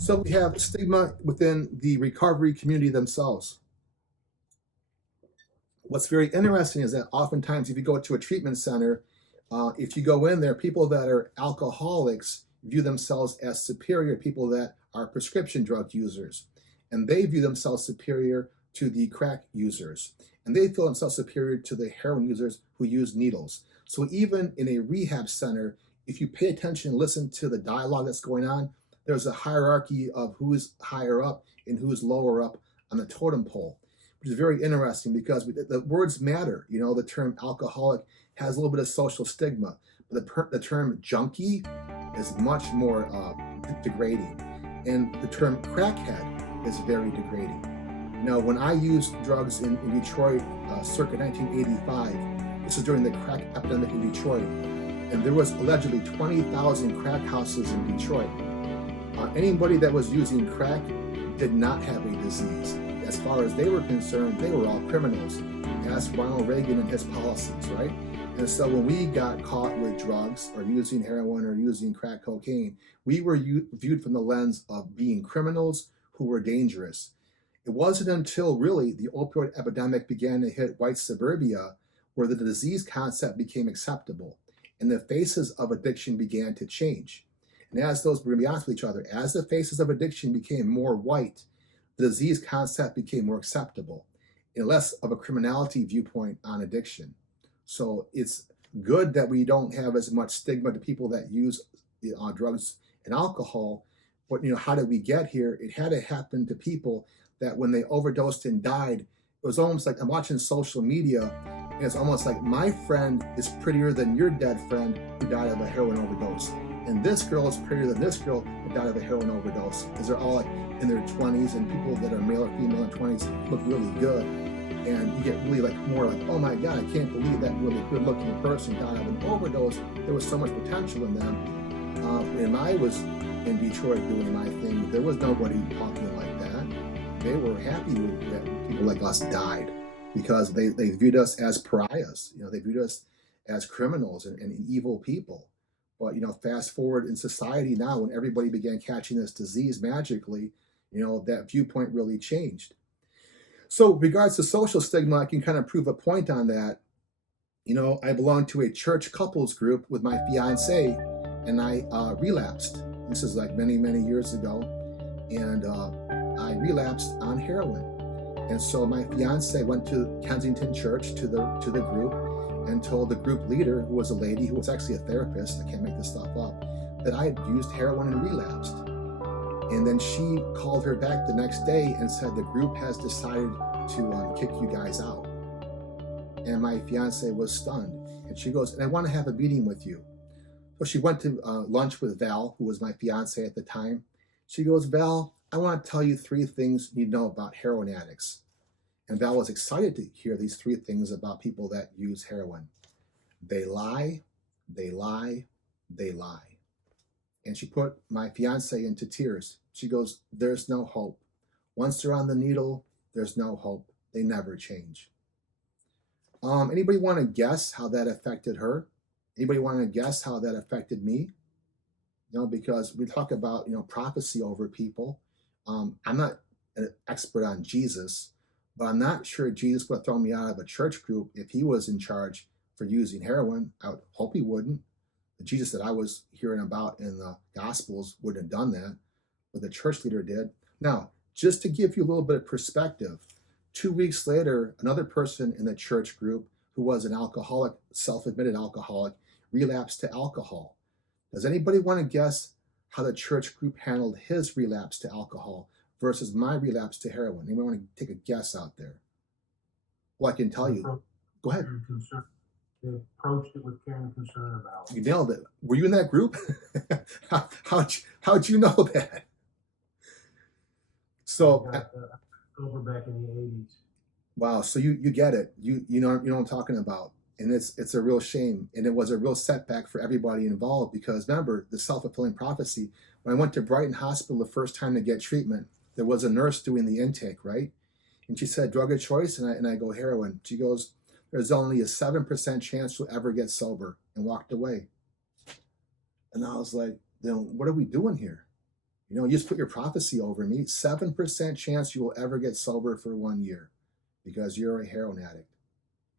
So we have stigma within the recovery community themselves. What's very interesting is that oftentimes if you go to a treatment center, if you go in there, people that are alcoholics view themselves as superior to people that are prescription drug users. And they view themselves superior to the crack users. And they feel themselves superior to the heroin users who use needles. So even in a rehab center, if you pay attention and listen to the dialogue that's going on, there's a hierarchy of who's higher up and who's lower up on the totem pole, which is very interesting because the words matter. You know, the term alcoholic has a little bit of social stigma, but the term junkie is much more degrading. And the term crackhead is very degrading. Now, when I used drugs in Detroit circa 1985, this was during the crack epidemic in Detroit, and there was allegedly 20,000 crack houses in Detroit. Anybody that was using crack did not have a disease. As far as they were concerned, they were all criminals. Ask Ronald Reagan and his policies, right? And so when we got caught with drugs or using heroin or using crack cocaine, we were viewed from the lens of being criminals who were dangerous. It wasn't until really the opioid epidemic began to hit white suburbia where the disease concept became acceptable and the faces of addiction began to change. And as those, we're going to be honest with each other, as the faces of addiction became more white, the disease concept became more acceptable and less of a criminality viewpoint on addiction. So it's good that we don't have as much stigma to people that use drugs and alcohol. But, how did we get here? It had to happen to people that when they overdosed and died, it was almost like I'm watching social media, and it's almost like my friend is prettier than your dead friend who died of a heroin overdose. And this girl is prettier than this girl who died of a heroin overdose. Because they're all like in their 20s, and people that are male or female in 20s look really good. And you get really more like, oh my God, I can't believe that really good looking person died of an overdose. There was so much potential in them. When I was in Detroit doing my thing, there was nobody talking like that. They were happy that people like us died because they viewed us as pariahs. They viewed us as criminals and evil people. But, fast forward in society now, when everybody began catching this disease magically, that viewpoint really changed. So regards to social stigma, I can kind of prove a point on that. I belonged to a church couples group with my fiance, and I relapsed. This is like many, many years ago. And I relapsed on heroin. And so my fiance went to Kensington Church to the group and told the group leader, who was a lady who was actually a therapist, I can't make this stuff up, that I had used heroin and relapsed. And then she called her back the next day and said the group has decided to kick you guys out. And my fiance was stunned. And she goes, and I want to have a meeting with you. So she went to lunch with Val, who was my fiance at the time. She goes, Val, I want to tell you 3 things you know about heroin addicts. And Val was excited to hear these 3 things about people that use heroin. They lie, they lie, they lie. And she put my fiance into tears. She goes, there's no hope. Once they're on the needle, there's no hope. They never change. Anybody want to guess how that affected her? Anybody want to guess how that affected me? Because we talk about, prophecy over people. I'm not an expert on Jesus, but I'm not sure Jesus would have thrown me out of a church group if he was in charge for using heroin. I would hope he wouldn't. The Jesus that I was hearing about in the Gospels wouldn't have done that, but the church leader did. Now, just to give you a little bit of perspective, 2 weeks later, another person in the church group who was an alcoholic, self-admitted alcoholic, relapsed to alcohol. Does anybody want to guess how the church group handled his relapse to alcohol versus my relapse to heroin? Anyone want to take a guess out there? Well, I can tell you. Go ahead. They approached it with care and concern about it. You nailed it. Were you in that group? How'd you know that? So over back in the 80s. Wow. So you get it. You know what I'm talking about. And it's a real shame. And it was a real setback for everybody involved because remember the self-fulfilling prophecy. When I went to Brighton Hospital the first time to get treatment, there was a nurse doing the intake, right? And she said, drug of choice? And I go, heroin. She goes, there's only a 7% chance you'll ever get sober, and walked away. And I was like, then what are we doing here? You just put your prophecy over me. 7% chance you will ever get sober for 1 year because you're a heroin addict.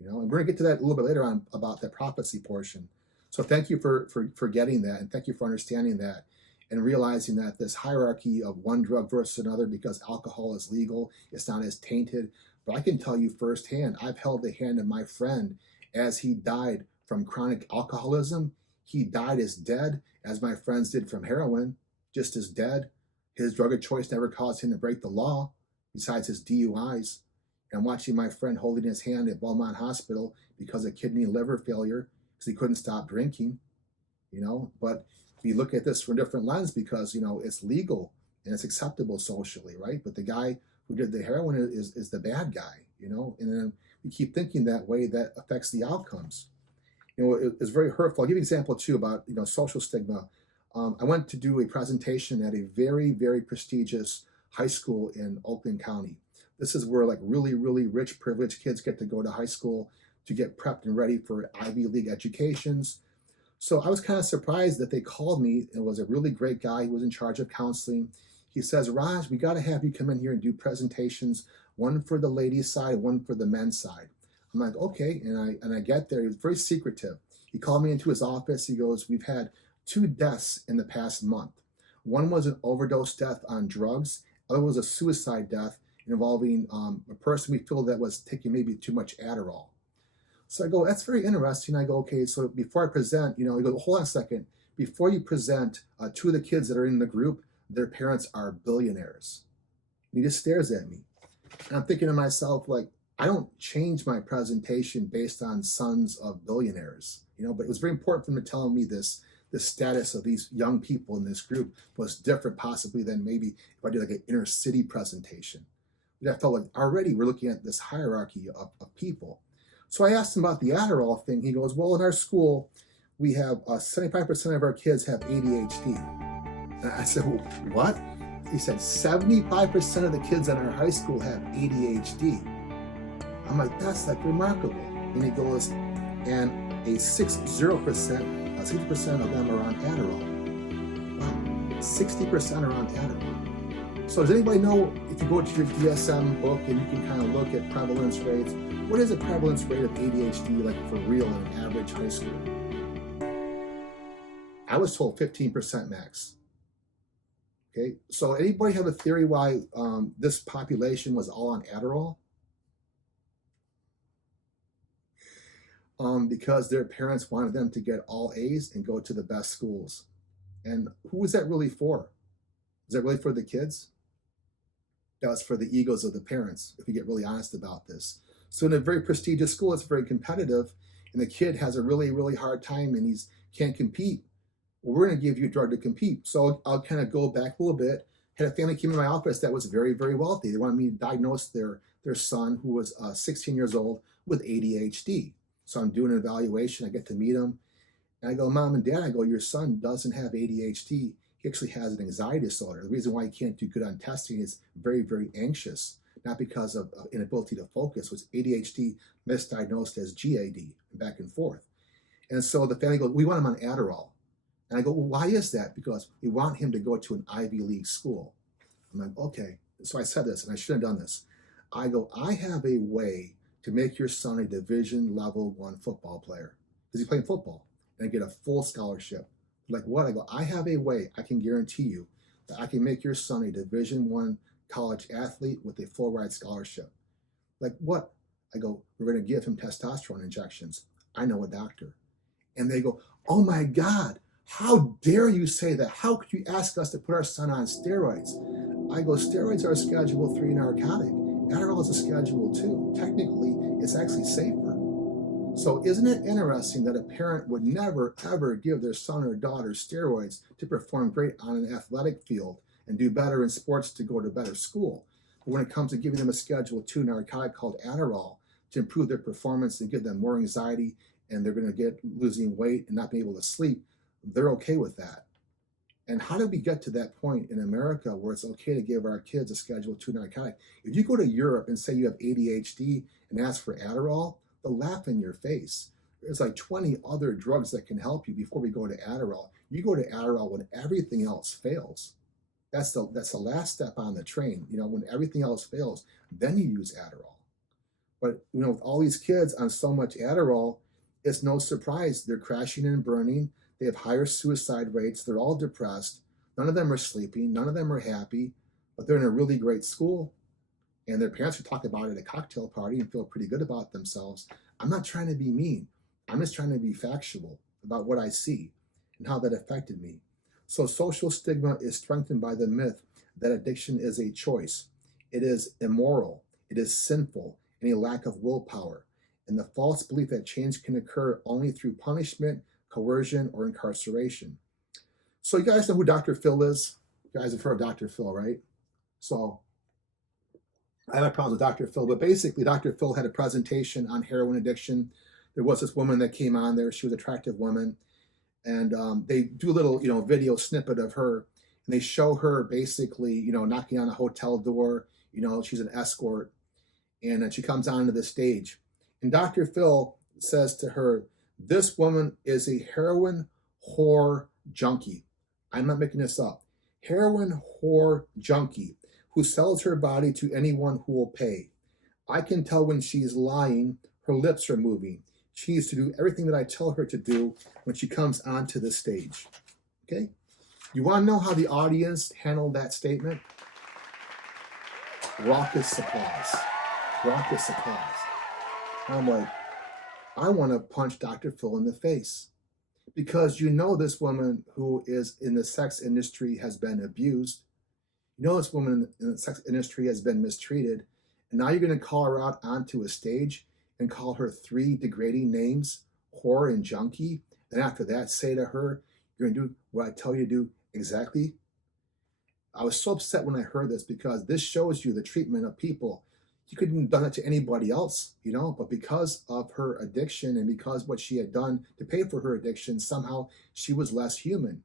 And we're gonna get to that a little bit later on about the prophecy portion. So thank you for getting that, and thank you for understanding that and realizing that this hierarchy of one drug versus another, because alcohol is legal, it's not as tainted. But I can tell you firsthand, I've held the hand of my friend as he died from chronic alcoholism. He died as dead as my friends did from heroin, just as dead. His drug of choice never caused him to break the law, besides his DUIs. And watching my friend holding his hand at Beaumont Hospital because of kidney and liver failure because he couldn't stop drinking. But we look at this from a different lens because it's legal and it's acceptable socially, right? But the guy who did the heroin is the bad guy. And then we keep thinking that way. That affects the outcomes. It's very hurtful. I'll give you an example too about social stigma. I went to do a presentation at a very, very prestigious high school in Oakland County. This is where like really, really rich, privileged kids get to go to high school to get prepped and ready for Ivy League educations. So I was kind of surprised that they called me. It was a really great guy. He was in charge of counseling. He says, Raj, we got to have you come in here and do presentations, one for the ladies' side, one for the men's side. I'm like, okay. And I get there. He was very secretive. He called me into his office. He goes, we've had 2 deaths in the past month. One was an overdose death on drugs. Other was a suicide death involving a person we feel that was taking maybe too much Adderall. So I go, that's very interesting. I go, okay, so before I present, he goes, hold on a second. Before you present, 2 of the kids that are in the group, their parents are billionaires. And he just stares at me. And I'm thinking to myself, like, I don't change my presentation based on sons of billionaires, but it was very important for him to tell me this. The status of these young people in this group was different possibly than maybe if I did like an inner city presentation. I felt like already we're looking at this hierarchy of people. So I asked him about the Adderall thing. He goes, well, in our school, we have 75% of our kids have ADHD. And I said, well, what? He said, 75% of the kids in our high school have ADHD. I'm like, that's like remarkable. And he goes, and a 60% of them are on Adderall. Wow, 60% are on Adderall. So does anybody know, if you go to your DSM book and you can kind of look at prevalence rates, what is the prevalence rate of ADHD like for real in an average high school? I was told 15% max. Okay, so anybody have a theory why this population was all on Adderall? Because their parents wanted them to get all A's and go to the best schools. And who was that really for? Is that really for the kids? That was for the egos of the parents, if we get really honest about this. So in a very prestigious school, it's very competitive, and the kid has a really, really hard time and he can't compete. Well, we're going to give you a drug to compete. So I'll kind of go back a little bit. Had a family came in my office that was very, very wealthy. They wanted me to diagnose their son, who was 16 years old, with ADHD. So I'm doing an evaluation. I get to meet him. And I go, Mom and Dad, your son doesn't have ADHD. He actually has an anxiety disorder. The reason why he can't do good on testing is very, very anxious, not because of inability to focus. It was ADHD misdiagnosed as GAD, and back and forth. And so the family goes, we want him on Adderall. And I go, well, why is that? Because we want him to go to an Ivy League school. I'm like, okay. So I said this, and I should have done this. I go, I have a way to make your son a Division level 1 football player because he's playing football and get a full scholarship. Like what? I go, I have a way, I can guarantee you that I can make your son a Division 1 college athlete with a full ride scholarship. Like what? I go, we're going to give him testosterone injections. I know a doctor. And they go, oh my God, how dare you say that? How could you ask us to put our son on steroids? I go, steroids are a Schedule 3 narcotic. Adderall is a Schedule 2. Technically, it's actually safer. So isn't it interesting that a parent would never, ever give their son or daughter steroids to perform great on an athletic field and do better in sports to go to better school? But when it comes to giving them a Schedule 2 narcotic called Adderall to improve their performance and give them more anxiety, and they're going to get losing weight and not be able to sleep, they're okay with that. And how did we get to that point in America where it's okay to give our kids a Schedule 2 narcotic? If you go to Europe and say you have ADHD and ask for Adderall, they'll laugh in your face. There's like 20 other drugs that can help you before we go to Adderall. You go to Adderall when everything else fails. That's the last step on the train. When everything else fails, then you use Adderall. But with all these kids on so much Adderall, it's no surprise they're crashing and burning. They have higher suicide rates. They're all depressed. None of them are sleeping. None of them are happy. But they're in a really great school, and their parents would talk about it at a cocktail party and feel pretty good about themselves. I'm not trying to be mean. I'm just trying to be factual about what I see and how that affected me. So social stigma is strengthened by the myth that addiction is a choice. It is immoral. It is sinful and a lack of willpower. And the false belief that change can occur only through punishment, coercion, or incarceration. So you guys know who Dr. Phil is? You guys have heard of Dr. Phil, right? So I have problems with Dr. Phil, but basically Dr. Phil had a presentation on heroin addiction. There was this woman that came on there. She was an attractive woman. And they do a little, video snippet of her. And they show her basically, knocking on a hotel door. She's an escort. And then she comes onto the stage. And Dr. Phil says to her, "This woman is a heroin whore junkie." I'm not making this up. Heroin whore junkie who sells her body to anyone who will pay. I can tell when she's lying, her lips are moving. She needs to do everything that I tell her to do when she comes onto the stage. Okay? You want to know how the audience handled that statement? Raucous applause. Raucous applause. I'm like, I want to punch Dr. Phil in the face. Because this woman who is in the sex industry has been abused. This woman in the sex industry has been mistreated. And now you're going to call her out onto a stage and call her 3 degrading names, whore and junkie. And after that, say to her, "You're going to do what I tell you to do exactly." I was so upset when I heard this because this shows you the treatment of people. You couldn't have done it to anybody else, but because of her addiction and because what she had done to pay for her addiction, somehow she was less human.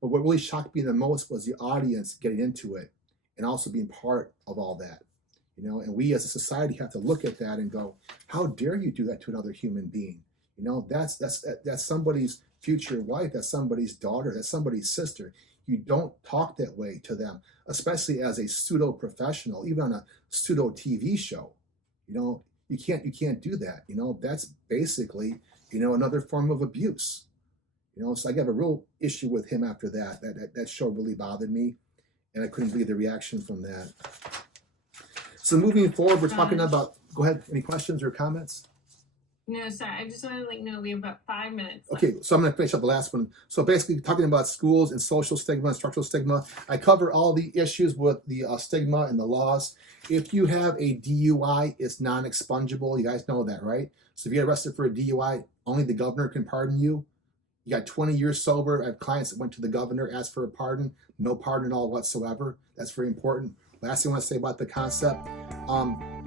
But what really shocked me the most was the audience getting into it and also being part of all that. And we as a society have to look at that and go, how dare you do that to another human being? That's somebody's future wife, that's somebody's daughter, that's somebody's sister. You don't talk that way to them, especially as a pseudo professional, even on a pseudo TV show. You can't do that. That's basically, another form of abuse. So I got a real issue with him after that. That show really bothered me, and I couldn't believe the reaction from that. So moving forward, we're talking about. Go ahead. Any questions or comments? No, sorry. I just wanted to know we have about 5 minutes left. Okay, so I'm going to finish up the last one. So basically, talking about schools and social stigma and structural stigma, I cover all the issues with the stigma and the laws. If you have a DUI, it's non-expungible. You guys know that, right? So if you get arrested for a DUI, only the governor can pardon you. You got 20 years sober. I have clients that went to the governor, asked for a pardon, no pardon at all whatsoever. That's very important. Last thing I want to say about the concept,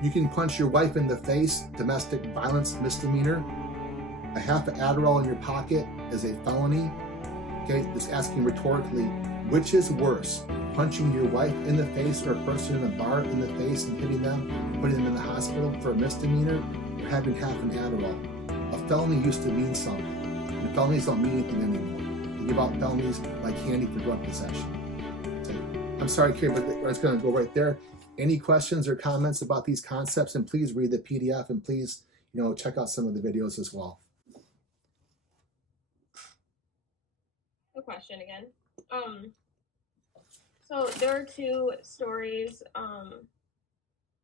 you can punch your wife in the face, domestic violence misdemeanor. A half of Adderall in your pocket is a felony. Okay, just asking rhetorically, which is worse, punching your wife in the face or a person in a bar in the face and hitting them, putting them in the hospital for a misdemeanor, or having half an Adderall? A felony used to mean something. And felonies don't mean anything anymore. They give out felonies like candy for drug possession. So, I'm sorry, Carrie, but we're just going to go right there. Any questions or comments about these concepts? And please read the PDF and please, check out some of the videos as well. A question again. So there are 2 stories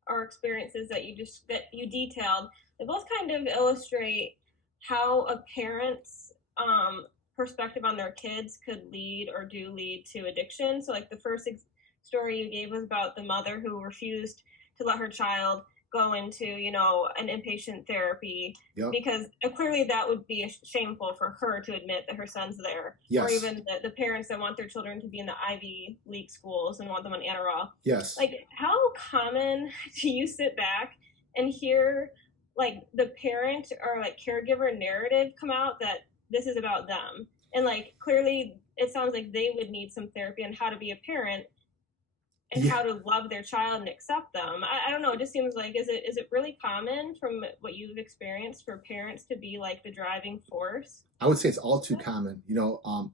or experiences that you detailed. They both kind of illustrate how a parent's perspective on their kids could lead or do lead to addiction. So like the first story you gave was about the mother who refused to let her child go into, an inpatient therapy. Yep. Because clearly that would be shameful for her to admit that her son's there. Yes. Or even the parents that want their children to be in the Ivy League schools and want them on adderall. Yes. Like, how common do you sit back and hear like the parent or like caregiver narrative come out that this is about them? And like clearly it sounds like they would need some therapy on how to be a parent. and Yeah. how to love their child and accept them. I don't know. It just seems like is it really common from what you've experienced for parents to be like the driving force? I would say it's all too common.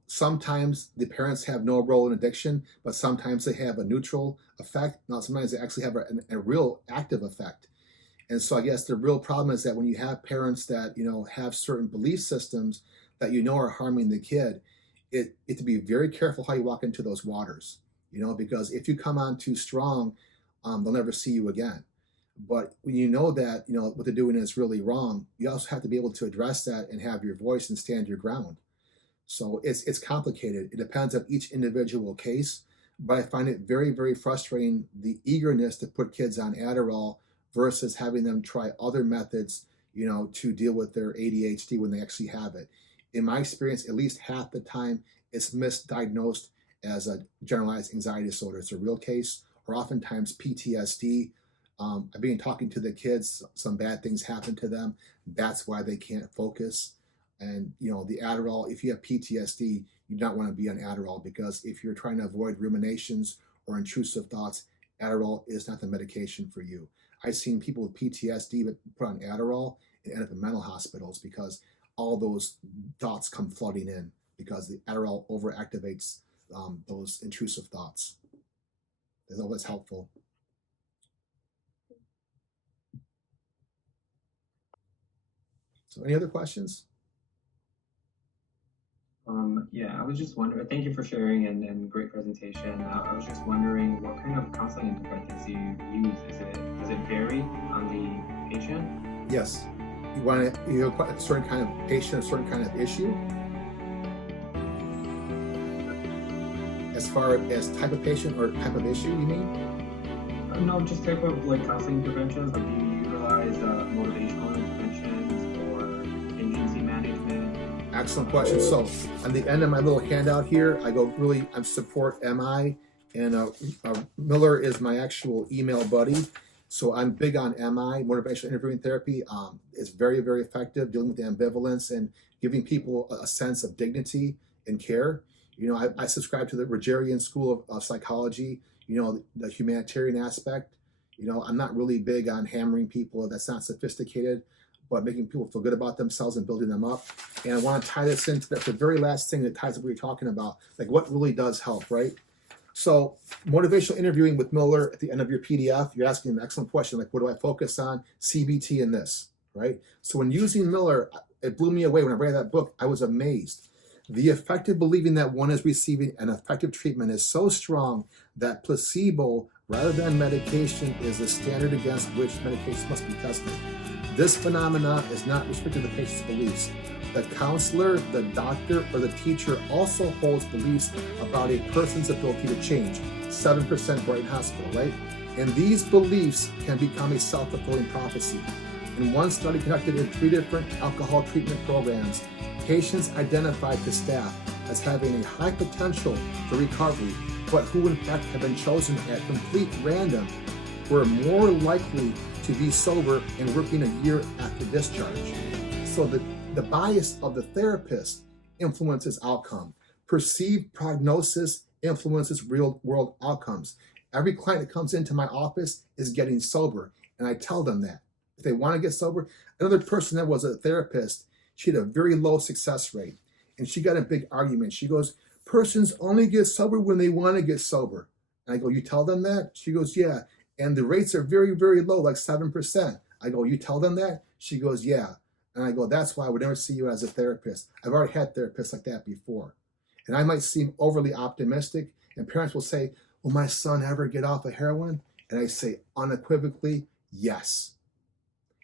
Sometimes the parents have no role in addiction, but sometimes they have a neutral effect. Now, sometimes they actually have a real active effect. And so I guess the real problem is that when you have parents that, have certain belief systems that are harming the kid, it to be very careful how you walk into those waters, because if you come on too strong, they'll never see you again. But when you know that, what they're doing is really wrong, you also have to be able to address that and have your voice and stand your ground. So it's complicated. It depends on each individual case, but I find it very, very frustrating, the eagerness to put kids on Adderall versus having them try other methods, to deal with their ADHD when they actually have it. In my experience, at least half the time, it's misdiagnosed as a generalized anxiety disorder. It's a real case, or oftentimes PTSD. I've been talking to the kids, some bad things happen to them. That's why they can't focus. And, the Adderall, if you have PTSD, you don't want to be on Adderall, because if you're trying to avoid ruminations or intrusive thoughts, Adderall is not the medication for you. I've seen people with PTSD that put on Adderall and end up in mental hospitals because all those thoughts come flooding in because the Adderall overactivates those intrusive thoughts. I hope that's helpful. So any other questions? Yeah, I was just wondering, thank you for sharing and great presentation. I was just wondering what kind of counseling interventions do you use? Does it vary on the patient? Yes. You want a certain kind of patient, a certain kind of issue? As far as type of patient or type of issue, you mean? No, just type of counseling interventions. Like, do you utilize motivational interventions or contingency management? Excellent question. So on the end of my little handout here, I go I'm support MI, and Miller is my actual email buddy. So I'm big on MI, motivational interviewing therapy. It's very, very effective dealing with the ambivalence and giving people a sense of dignity and care. I subscribe to the Rogerian School of Psychology, the humanitarian aspect. I'm not really big on hammering people. That's not sophisticated, but making people feel good about themselves and building them up. And I want to tie this into the very last thing that ties up what you're talking about, like what really does help, right? So motivational interviewing with Miller at the end of your PDF, you're asking an excellent question, like what do I focus on? CBT and this, right? So when using Miller, it blew me away. When I read that book, I was amazed. The effective believing that one is receiving an effective treatment is so strong that placebo rather than medication is the standard against which medication must be tested. This phenomena is not restricted to the patient's beliefs. The counselor, the doctor, or the teacher also holds beliefs about a person's ability to change. 7% Brighton Hospital, right? And these beliefs can become a self-fulfilling prophecy. In one study conducted in 3 different alcohol treatment programs, patients identified to staff as having a high potential for recovery, but who in fact have been chosen at complete random were more likely to be sober and working a year after discharge. So the bias of the therapist influences outcome. Perceived prognosis influences real world outcomes. Every client that comes into my office is getting sober, and I tell them that. If they want to get sober, another person that was a therapist, she had a very low success rate, and she got a big argument. She goes, persons only get sober when they want to get sober. And I go, you tell them that? She goes, yeah. And the rates are very, very low, like 7%. I go, you tell them that? She goes, yeah. And I go, that's why I would never see you as a therapist. I've already had therapists like that before. And I might seem overly optimistic, and parents will say, will my son ever get off of heroin? And I say unequivocally, yes.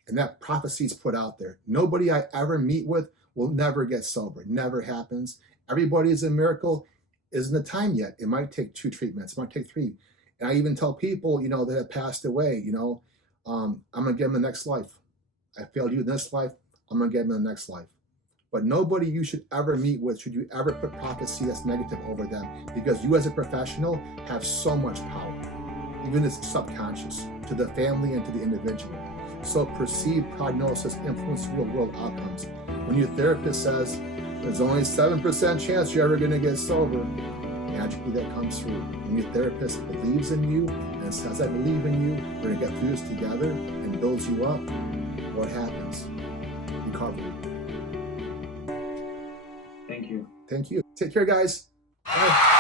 And that prophecy is put out there. Nobody I ever meet with will never get sober. Never happens. Everybody is a miracle. Isn't the time yet. It might take 2 treatments. It might take 3. And I even tell people, that have passed away, I'm going to give them the next life. I failed you in this life. I'm going to give them the next life. But nobody you should ever meet with should you ever put prophecy that's negative over them, because you as a professional have so much power, even as subconscious, to the family and to the individual. So perceived prognosis influences real world outcomes. When your therapist says, there's only 7% chance you're ever going to get sober, magically that comes through. And your therapist believes in you and says, I believe in you, we're gonna get through this together, and builds you up, what happens? Recovery. Thank you. Thank you. Take care, guys. Bye.